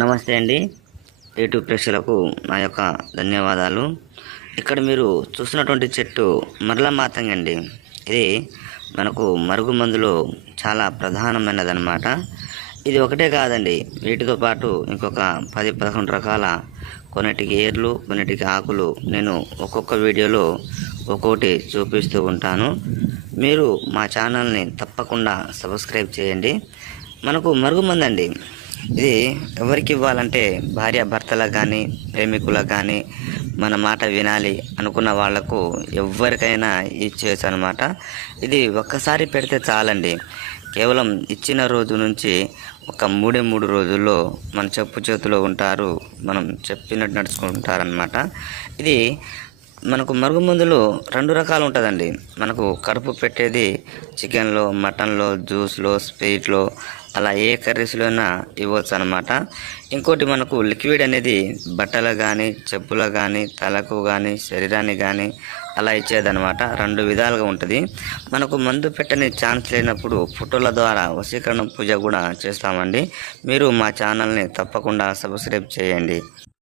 నమస్తే అండి. యూట్యూబ్ ప్రేక్షకులకు నా యొక్క ధన్యవాదాలు. ఇక్కడ మీరు చూస్తున్నటువంటి చెట్టు మరల మాతంగి అండి. ఇది మనకు మరుగుమందులో చాలా ప్రధానమైనదన్నమాట. ఇది ఒకటే కాదండి, వీటితో పాటు ఇంకొక 10-11 రకాల, కొన్నిటికి ఏర్లు, కొన్నిటికి ఆకులు నేను ఒక్కొక్క వీడియోలో ఒక్కొక్కటి చూపిస్తూ ఉంటాను. మీరు మా ఛానల్ని తప్పకుండా సబ్స్క్రైబ్ చేయండి. మనకు మరుగుమందండి, ఇది ఎవరికి ఇవ్వాలంటే భార్య భర్తలకు కానీ, ప్రేమికులకు కానీ, మన మాట వినాలి అనుకున్న వాళ్లకు ఎవరికైనా ఇచ్చేయచ్చు అనమాట. ఇది ఒక్కసారి పెడితే చాలండి. కేవలం ఇచ్చిన రోజు నుంచి ఒక 3 రోజుల్లో మన చెప్పు చేతిలో ఉంటారు, మనం చెప్పినట్టు నడుచుకుంటారనమాట. ఇది మనకు మరుగుమందులు 2 రకాలు ఉంటుందండి. మనకు కడుపు పెట్టేది చికెన్లో, మటన్లో, జ్యూస్లో, స్వీట్లో, అలా ఏ కర్రీస్లో అయినా ఇవ్వచ్చు అనమాట. ఇంకోటి మనకు లిక్విడ్ అనేది బట్టలకు కానీ, చెప్పులకు కానీ, తలకు కానీ, శరీరానికి కానీ అలా ఇచ్చేదనమాట. 2 విధాలుగా ఉంటుంది. మనకు మందు పెట్టని ఛాన్స్ లేనప్పుడు ఫోటోల ద్వారా వశీకరణ పూజ కూడా చేస్తామండి. మీరు మా ఛానల్ని తప్పకుండా సబ్స్క్రైబ్ చేయండి.